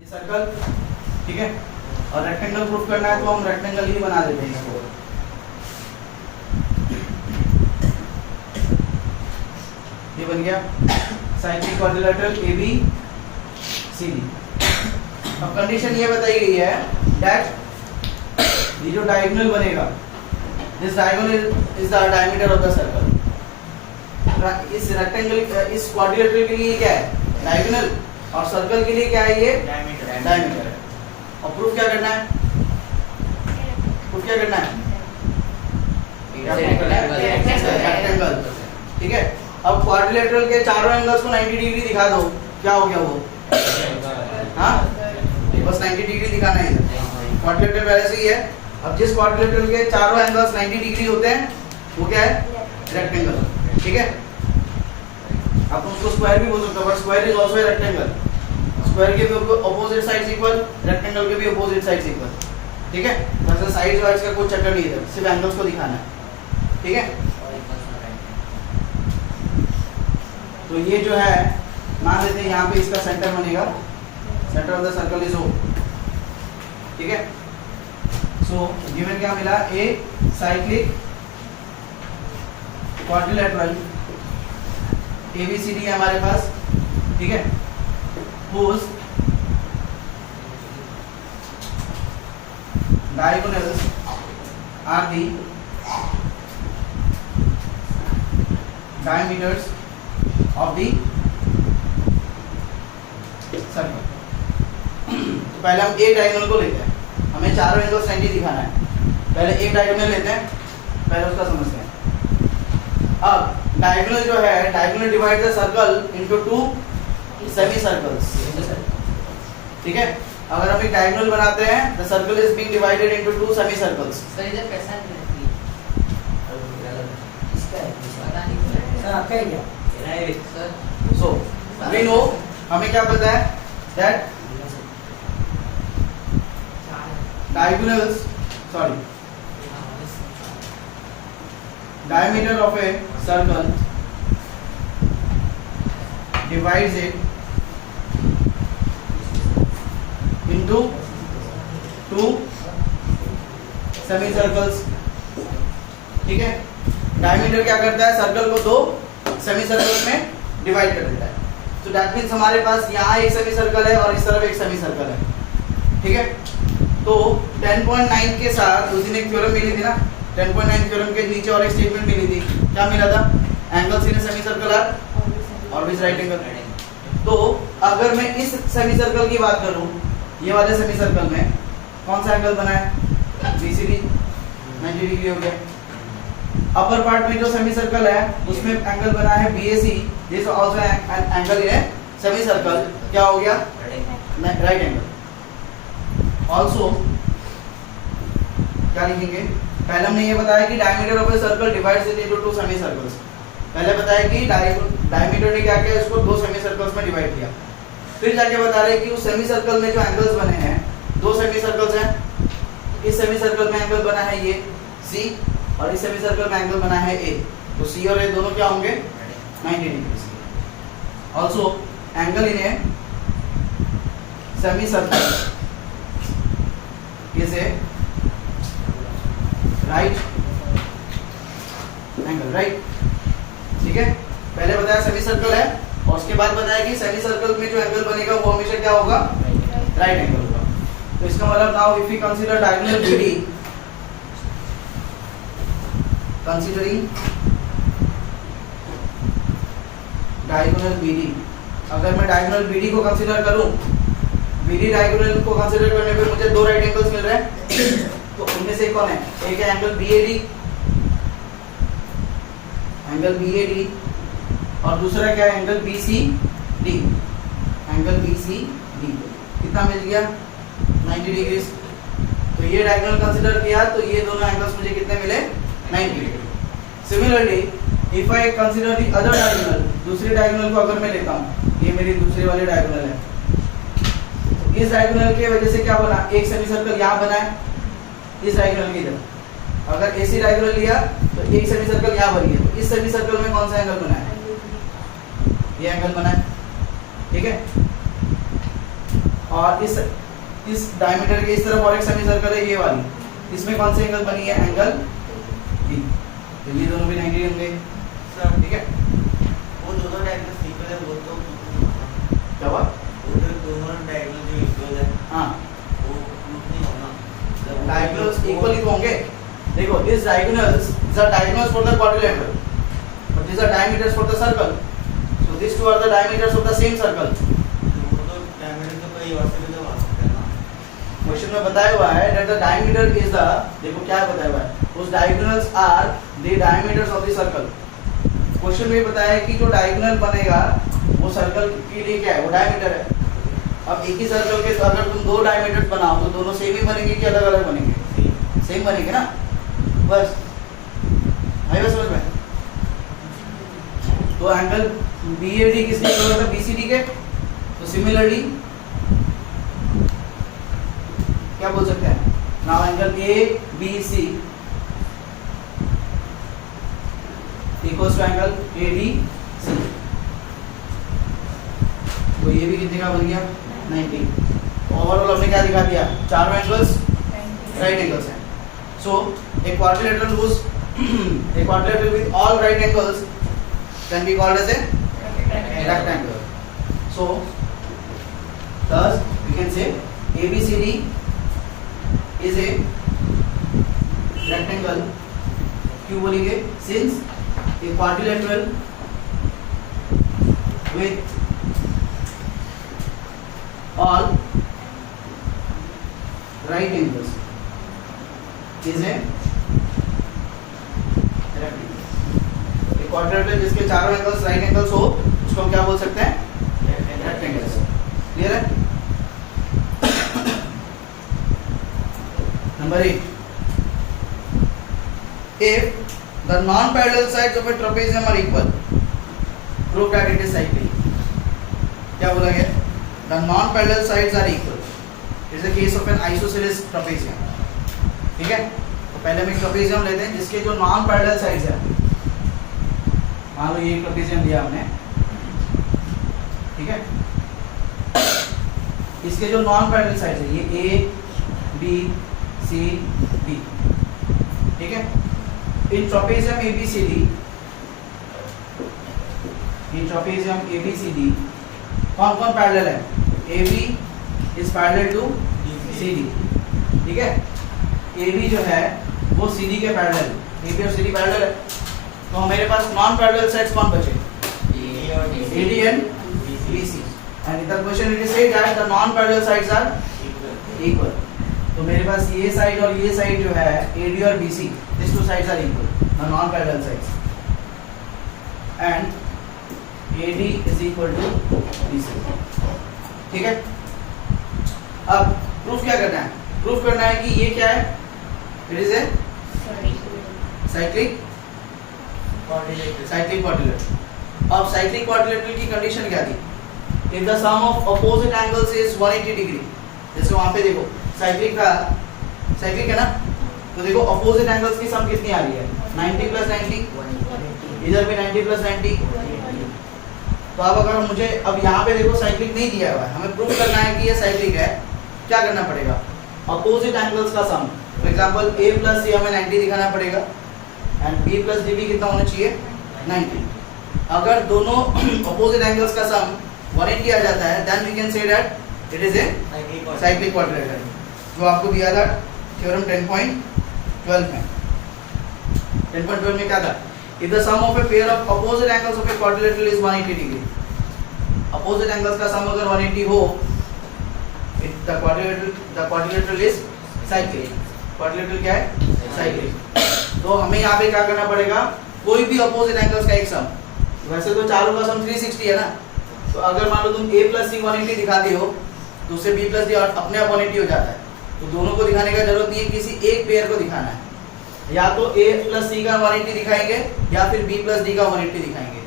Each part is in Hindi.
सर्कल, ठीक है। और रेक्टेंगल प्रूफ करना है तो हम रेक्टेंगल ही बना देते हैं इसको। ये बन गया साइक्लिक क्वाड्रिलेटरल ABCD। अब कंडीशन ये बताई गई है दैट ये जो डायगोनल बनेगा, this diagonal is the diameter of the circle. इस रेक्टेंगल इस क्वाड्रिलेटरल के लिए क्या है? डायगोनल। और सर्कल के लिए क्या है? ये डायमीटर है। और प्रूफ क्या करना है? प्रूफ क्या करना है? रेक्टेंगल, ठीक है। अब क्वाड्रिलेटरल के चारों एंगल्स को 90 डिग्री दिखा दो, क्या हो गया वो? हाँ, बस 90 डिग्री दिखाना है इधर। क्वाड्रिलेटरल पहले से ही है। अब जिस क्वाड्रिलेटरल के चारों एंगल्स 90 डिग्री होते हैं वो क्या है? रेक्टेंगल, ठीक है। आप उसको स्क्वायर भी बोल सकते हो, but square is also a rectangle. Square के भी ऑपोजिट साइड्स इक्वल, रेक्टेंगल के भी ऑपोजिट साइड्स इक्वल, ठीक है। वैसे साइड्स वाइड्स का कोई चक्कर नहीं है, सिर्फ एंगल्स को दिखाना है, ठीक है। तो ये जो है मान लेते हैं यहाँ पे इसका सेंटर बनेगा, centre of the circle is O, ठीक है। सो गिवन क्या मिला? ए साइक्लिक क्वाड्रिलेटरल ABCD है हमारे पास, ठीक है। whose diagonals are the diameters of the circle. तो पहले हम एक डायगोनल को लेते हैं, हमें चारों एंगल्स 90 दिखाना है। पहले एक डायगोनल लेते हैं, पहले उसका समझते हैं। अब डायगोनल जो है, diagonal divide the circle into two semi circles, ठीक है। अगर हम एक डायगोनल बनाते हैं, the circle is being divided into two semi circles. Sir इधर कैसा नहीं इसका पता नहीं सर, आपका है क्या? सर सो वी नो, हमें क्या पता है that diagonals, sorry, diameter of a circle divides it into two semicircles, ठीक है। डायमीटर क्या करता है? सर्कल को दो सेमी सर्कल्स में डिवाइड कर देता है। तो दैट मींस हमारे पास यहाँ एक सेमी सर्कल है और इस तरफ एक सेमी सर्कल है, ठीक है। तो 10.9 के साथ उस दिन एक थ्योरम मिली थी ना, 10.9 थ्योरम के नीचे और एक स्टेटमेंट मिली थी, क्या मिला था? Angles in semi circle are always right angle. तो अगर मैं इस सेमी सर्कल की बात करूं, ये वाले सेमी सर्कल में कौन सा एंगल बना है? BCD 90 डिग्री हो गया। अपर पार्ट में जो सेमी सर्कल है उसमें एंगल बना है BAC, this also an angle in a semi circle, क्या हो गया? Right angle. ऑल्सो क्या लिखेंगे? पहले हमने ये बताया कि diameter of a circle divides it into two semi circles. पहले बताया कि डायमीटर ने क्या किया? इसको दो सेमी सर्कल्स में डिवाइड किया। फिर जाके बता रहे कि उस सेमी सर्कल में जो एंगल्स बने हैं, दो सेमी सर्कल्स हैं। इस सेमी सर्कल में एंगल बना है ये C, और इस सेमी सर्कल में एंगल बना है A। तो C और A दोनों क्या होंगे? 90 degree. Also angle in a semi circle is a right angle, right, ठीक है। पहले बताया सेमी सर्कल है और उसके बाद बताया कि सेमी सर्कल में जो एंगल बनेगा वो हमेशा क्या होगा? राइट एंगल होगा। तो इसका मतलब now if we consider diagonal BD, considering diagonal BD, अगर मैं डायगोनल BD को कंसीडर करूं, BD डायगोनल को कंसीडर करने पे मुझे दो राइट एंगल्स मिल रहे हैं। तो उनमें से कौन है? एक है एंगल BAD, एंगल BAD, और दूसरा क्या है? Angle BCD, angle BCD। कितना मिल गया? 90 डिग्री। तो ये डायगोनल कंसीडर किया तो ये दोनों एंगल्स मुझे कितने मिले? 90 degree. Similarly if I consider the other diagonal, दूसरे डायगोनल को अगर मैं लेता हूँ, ये मेरी दूसरे वाले डायगोनल है, इस डायगोनल की वजह से क्या बना? एक सेमी सर्कल यहाँ बना है, इस डायगोनल की तरफ। अगर AC डायगोनल लिया तो एक सेमी सर्कल यहाँ बनी है। तो इस सेमी सर्कल में कौन सा एंगल बना है? ये एंगल बना है, ठीक है। और इस डायमीटर के इस तरफ और एक सेमी सर्कल है ये वाली, इसमें कौन सी एंगल बनी है? Angle B. तो ये दोनों भी 90 होंगे सर ठीक है। वो दोनों डायगोनल इक्वल है, वो तो क्या हुआ? वो जो दोनों डायगोनल जो इक्वल है हाँ वो प्रूफ नहीं होना। डायगोनल्स इक्वली तो होंगे। देखो this diagonals is a diagonals for the quadrilateral but this are diameters for the circle, so this two are the diameters of the same circle. वो तो डायमीटर तो कोई और से भी दबा सकते हैं ना। क्वेश्चन में बताया हुआ है that the diameter is the, देखो क्या बताया हुआ है, उस diagonals are the diameters of the circle। Question में बताया है कि जो डायगोनल बनेगा वो सर्कल के लिए क्या है? वो डायमीटर है। अब एक ही सर्कल के अगर तुम दो डायमीटर्स बनाओ तो दोनों सेम ही बनेंगे कि अलग अलग बनेंगे? सेम बनेंगे ना, बस आई बस समझ में। तो एंगल BAD किसके इक्वल होता है? BCD के। तो सिमिलरली क्या बोल सकते हैं? Now angle ABC equals to angle ADC। तो ये भी कितने का बन गया? 90। ओवरऑल हमने क्या दिखा दिया? चारों एंगल्स राइट एंगल्स हैं। सो a quadrilateral whose a quadrilateral with all right angles can be called as a rectangle. So thus we can say ABCD is a rectangle। क्यों बोलेंगे? Since a quadrilateral with all right angles is a rectangle। एक क्वाड्रिलेटरल जिसके चारों एंगल्स राइट एंगल्स हो उसको हम क्या बोल सकते हैं? रेक्टेंगल्स। क्लियर है? Number 8, if the non-parallel sides of a trapezium are equal, prove that it is cyclic। क्या बोला गया? The non-parallel sides are equal। It is the case of an isosceles trapezium। ठीक है, तो पहले हम एक ट्रपेजियम लेते हैं जिसके जो नॉन पैरेलल साइड्स है। मान लो ये ट्रपेजियम लिया हमने, ठीक है, इसके जो नॉन पैरेलल साइड्स है ये A B C D, ठीक है। In trapezium ABCD, in trapezium ABCD कौन कौन पैरेलल है? AB is parallel to CD, ठीक है। AB जो है वो CD के पैरेलल, AB और CD पैरेलल है। तो हमारे पास नॉन पैरेलल साइड्स कौन बचे? AD and BC। And in the question it is said that the non parallel sides are equal. तो मेरे पास ये साइड और ये साइड जो है AD और BC, this two sides are equal, the non parallel sides, and AD is equal to BC। ठीक है, अब प्रूफ क्या करना है? प्रूफ करना है कि ये क्या है? It is a cyclic quadrilateral. अब साइक्लिक क्वाड्रिलेटरल की कंडीशन क्या थी? If the sum of opposite angles is 180 degree. जैसे वहां पे देखो साइक्लिक था, साइक्लिक है ना, तो देखो अपोजिट एंगल्स की सम कितनी आ रही है? 90 प्लस 90, इधर भी 90 प्लस 90। तो अब अगर मुझे अब यहाँ पे देखो साइक्लिक नहीं दिया हुआ है, हमें प्रूफ करना है कि ये साइक्लिक है, क्या करना पड़ेगा? अपोजिट एंगल्स का sum, for example A plus C हमें 90 दिखाना पड़ेगा एंड B प्लस D भी कितना होना चाहिए? 90। अगर दोनों अपोजिट एंगल्स का सम 180 आ जाता है then we can say that it is a cyclic quadrilateral, जो आपको दिया था थ्योरम 10.12 में। 10.12 में क्या था? If the sum of a pair of opposite angles of a quadrilateral is 180 degree, opposite angles का sum अगर 180 हो, the quadrilateral is cyclic। quadrilateral क्या है? cyclic। तो हमें यहाँ पे क्या करना पड़ेगा? कोई भी opposite angles का एक sum, वैसे तो चारों का sum 360 है ना, तो अगर मान लो तुम A plus C 180 दिखाते हो तो उससे B plus D अपने आप 180 हो जाता है। तो दोनों को दिखाने का जरूरत नहीं है, किसी एक पेयर को दिखाना है। या तो A plus C का 180 दिखाएंगे या फिर B plus D का 180 दिखाएंगे।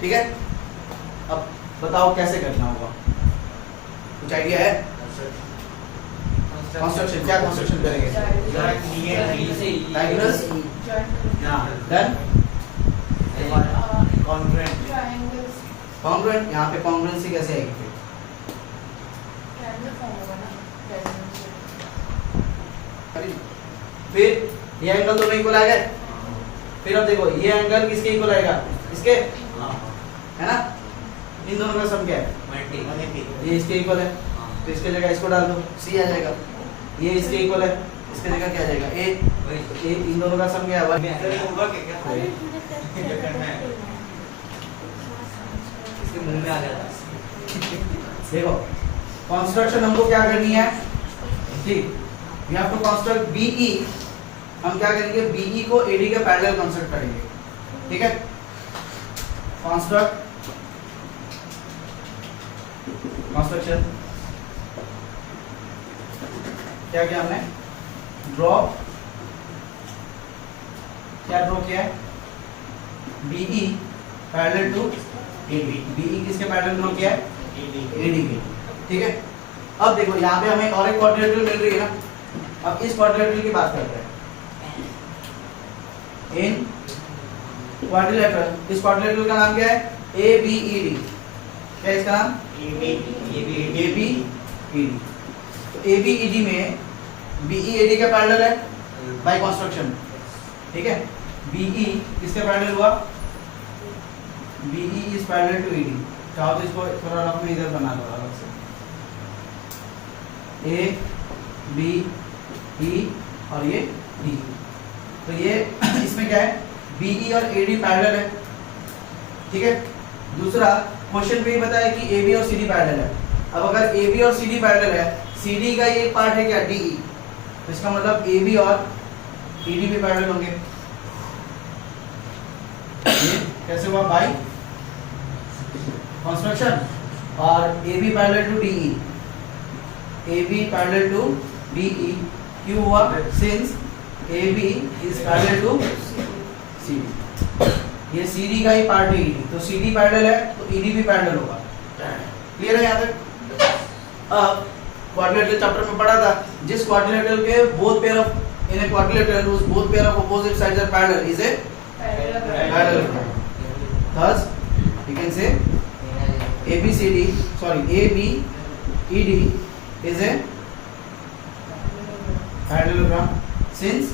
ठीक है, अब बताओ कैसे करना होगा? कुछ आइडिया है? कंस्ट्रक्शन, क्या कंस्ट्रक्शन करेंगे? Diagonals, then congruent. यहाँ पे कॉन्ग्रुएंसी कैसे आएगी? फिर ये एंगल दोनों इक्वल आ गए। फिर अब देखो ये एंगल किसके इक्वल आएगा, इसके, है ना। इन दोनों का सम क्या है, ये इसके इक्वल है, तो इसके जगह इसको डाल दो, सी आ जाएगा। ये इसके इक्वल है, इसके जगह क्या आ जाएगा, ए। इन दोनों का सम क्या है, होगा क्या इसके मुंह में आ जाता है। देखो कंस्ट्रक्शन हमको क्या करनी है, ठीक, we have to construct BE. हम क्या करेंगे, बीई को एडी के पैरेलल कंस्ट्रक्ट करेंगे, ठीक है। कंस्ट्रक्शन क्या किया हमने, ड्रॉ, क्या ड्रॉ किया है, BE parallel to AD. BE किसके पैरेलल ड्रॉ किया है, एडी के, ठीक है। अब देखो यहाँ पे हमें और एक क्वाड्रिलेटरल मिल रही है ना। अब इस क्वाड्रिलेटरल की बात करते हैं। इन क्वाड्रिलेटरल, इस क्वाड्रिलेटरल का नाम क्या है, ए बी ई डी। क्या है इसका नाम, ए बी ई डी। तो ए बी ई डी में बीई एडी के पैरेलल है बाय कंस्ट्रक्शन, ठीक है। बीई किसके पैरेलल हुआ, BE is parallel to AD. चाहो तो इसको थोड़ा रफ में इधर बना दो अलग से, ए बी ई और ये डी। तो ये इसमें क्या है, बीई और एडी पैरेलल है, ठीक है। दूसरा क्वेश्चन पे ही बताया कि ए बी और सी डी पैरेलल है। अब अगर ए बी और सी डी पैरेलल है, सी डी का ये पार्ट है क्या, डी ई, तो इसका मतलब ए बी और ई डी भी पैरेलल होंगे। ये कैसे हुआ, बाय कंस्ट्रक्शन। और A B parallel to D E, A B parallel to D E क्यों हुआ, since A B is parallel to C D. ये सी डी का ही पार्ट है, तो सी डी पैरेलल है तो ई डी भी पैरेलल होगा। क्लियर है यहाँ तक। अब क्वाड्रिलेटरल चैप्टर में पढ़ा था, जिस क्वाड्रिलेटरल के both pair of in a quadrilateral whose both pair of opposite sides are parallel is a parallelogram. Thus we can say ABCD, sorry, ABED is a parallelogram since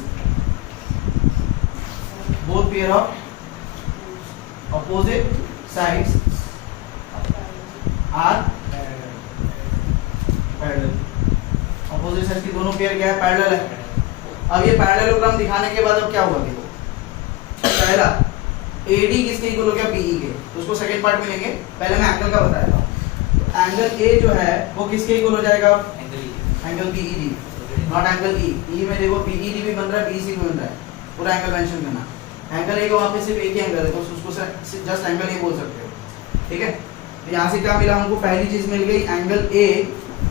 both pair of opposite sides are parallel. Opposite side की दोनों पेयर क्या है, पैरेलल है। अब ये पैरेललोग्राम दिखाने के बाद अब क्या हुआ, देखो पहला एडी किसके इक्वल हो गया, बीई के, तो उसको सेकंड पार्ट में लेंगे। पहले मैं एंगल का बताया था, तो एंगल ए जो है वो किसके इक्वल हो जाएगा, angle B E D, not angle E. E में देखो बीईडी भी बन रहा है, बीसी भी बन रहा है, पूरा एंगल मेंशन करना। एंगल ए का वहां पे सिर्फ एक ही एंगल है, तो उसको जस्ट एंगल ए बोल सकते हो, ठीक है। तो यहाँ से क्या मिला हमको, पहली चीज मिल गई, angle A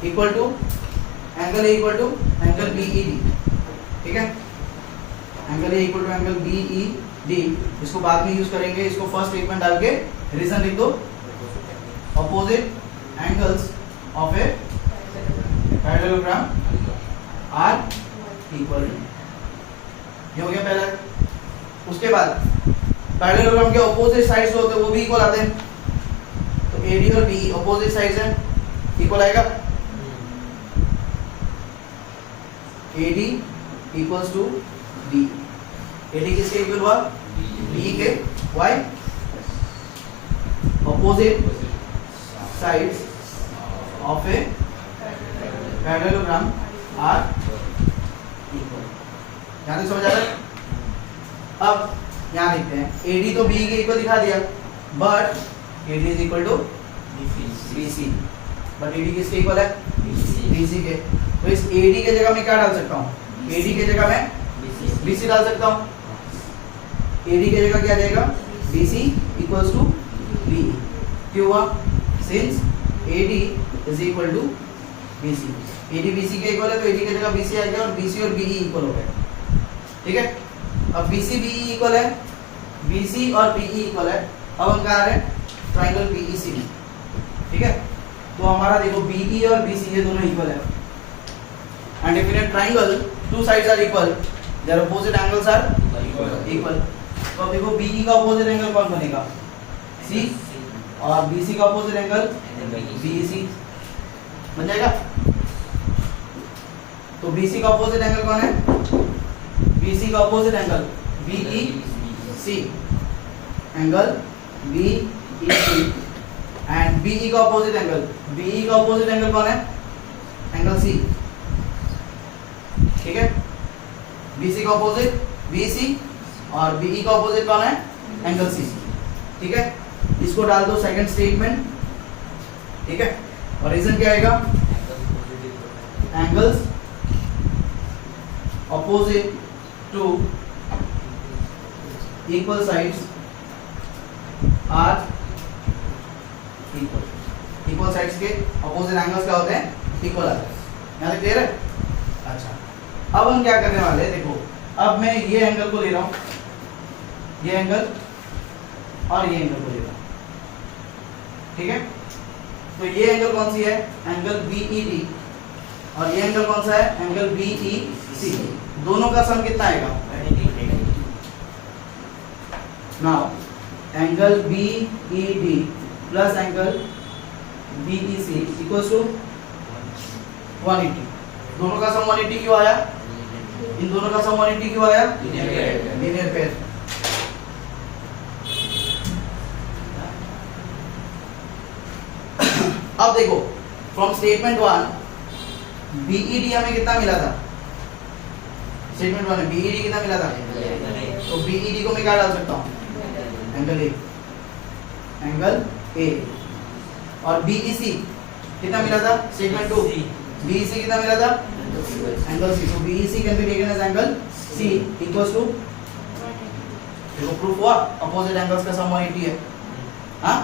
equal to angle BED, ठीक है। Angle A equal to angle BED, इसको बाद में यूज करेंगे। इसको फर्स्ट स्टेटमेंट डाल के रीजन लिख दो, opposite angles of a parallelogram are equal. ये हो गया पहला। उसके बाद पैरेललोग्राम के ऑपोजिट साइड्स होते हैं वो भी इक्वल आते हैं, तो एडी और बीई ऑपोजिट साइड्स हैं, इक्वल आएगा। AD equals to B। AD किसके इक्वल हुआ, B के, why, opposite sides of a parallelogram are equal। यहाँ तक समझ आ रहा है। अब यहाँ देखते हैं, AD तो B के इक्वल दिखा दिया, but AD is equal to BC, but AD किसके इक्वल है, BC के। तो इस AD के जगह मैं क्या डाल सकता हूँ, AD के जगह मैं BC डाल सकता हूँ। AD के जगह क्या आ जाएगा, BC इक्वल्स टू BE। क्यों हुआ, since AD is equal to BC। AD BC के इक्वल है तो AD के जगह BC आ गया और BC और BE इक्वल हो गए, ठीक है। अब BC BE इक्वल है, BC और BE इक्वल है। अब हम कहाँ आ रहे हैं, ट्राइंगल PECD, ठीक है। तो हमारा देखो BE और BC ये दोनों इक्वल है, and if in a triangle two sides are equal, their opposite angles are equal। तो अब देखो BE का opposite angle कौन बनेगा, C, और BC का opposite angle BEC बन जाएगा। तो BC का ऑपोजिट एंगल कौन है? BC का opposite angle BEC, angle BEC, and BE का ऑपोजिट एंगल, BE का ऑपोजिट एंगल कौन है? एंगल C, ठीक है। BC का ऑपोजिट BEC और BE का ऑपोजिट कौन है? एंगल C, ठीक है। इसको डाल दो सेकंड स्टेटमेंट, ठीक है। और रीजन क्या आएगा? Angles opposite to equal sides are equal. Equal sides के opposite angles क्या होते हैं? Equal आते हैं। यहाँ तक क्लियर है? अच्छा, अब हम क्या करने वाले हैं? देखो, अब मैं ये एंगल को ले रहा हूँ, ये एंगल और ये एंगल को ले रहा हूँ, ठीक है। तो ये एंगल कौन सी है? एंगल BED, और ये एंगल कौन सा है? Angle BEC। दोनों का सम कितना आएगा? Now angle BED plus angle BEC equals to 180। दोनों का सम 180 क्यों आया? इन दोनों का सम 180 क्यों आया? Linear pair. अब देखो, फ्रॉम स्टेटमेंट 1 BED हमें कितना मिला था? स्टेटमेंट 1 में BED कितना मिला था? तो BED को मैं क्या डाल सकता हूँ? Angle A, angle A। और BEC कितना मिला था? स्टेटमेंट 2 BEC कितना मिला था? Angle C। तो BEC can be taken as angle C equals to, देखो प्रूफ हुआ, अपोजिट एंगल्स का सम 180 है। हाँ,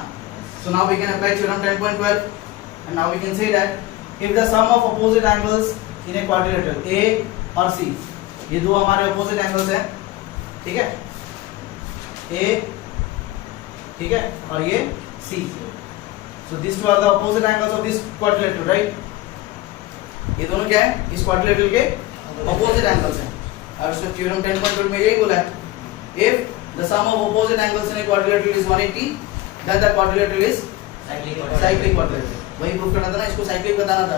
so now we can apply theorem 10.12 and now we can say that if the sum of opposite angles in a quadrilateral A और C, ये दो हमारे opposite angles हैं, ठीक है, A, ठीक है, और ये C, so these two are the opposite angles of this quadrilateral, right? ये दोनों क्या है? इस quadrilateral के opposite angles हैं। और उसमें theorem 10.12 में यही बोला है, if the sum of opposite angles in a quadrilateral is 180, then the quadrilateral is cyclic quadrilateral। वही प्रूफ करना था ना, इसको साइक्लिक बताना था।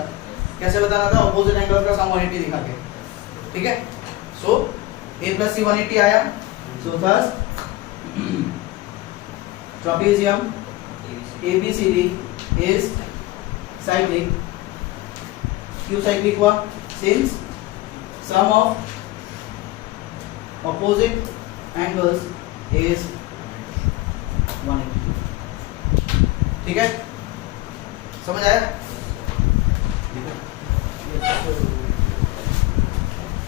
कैसे बताना था? ऑपोजिट एंगल का सम 180 दिखा के, ठीक है। सो A plus C 180 आया, सो thus trapezium ABCD is cyclic। क्यों साइक्लिक हुआ? since sum of opposite angles is 180, ठीक है। समझ आया?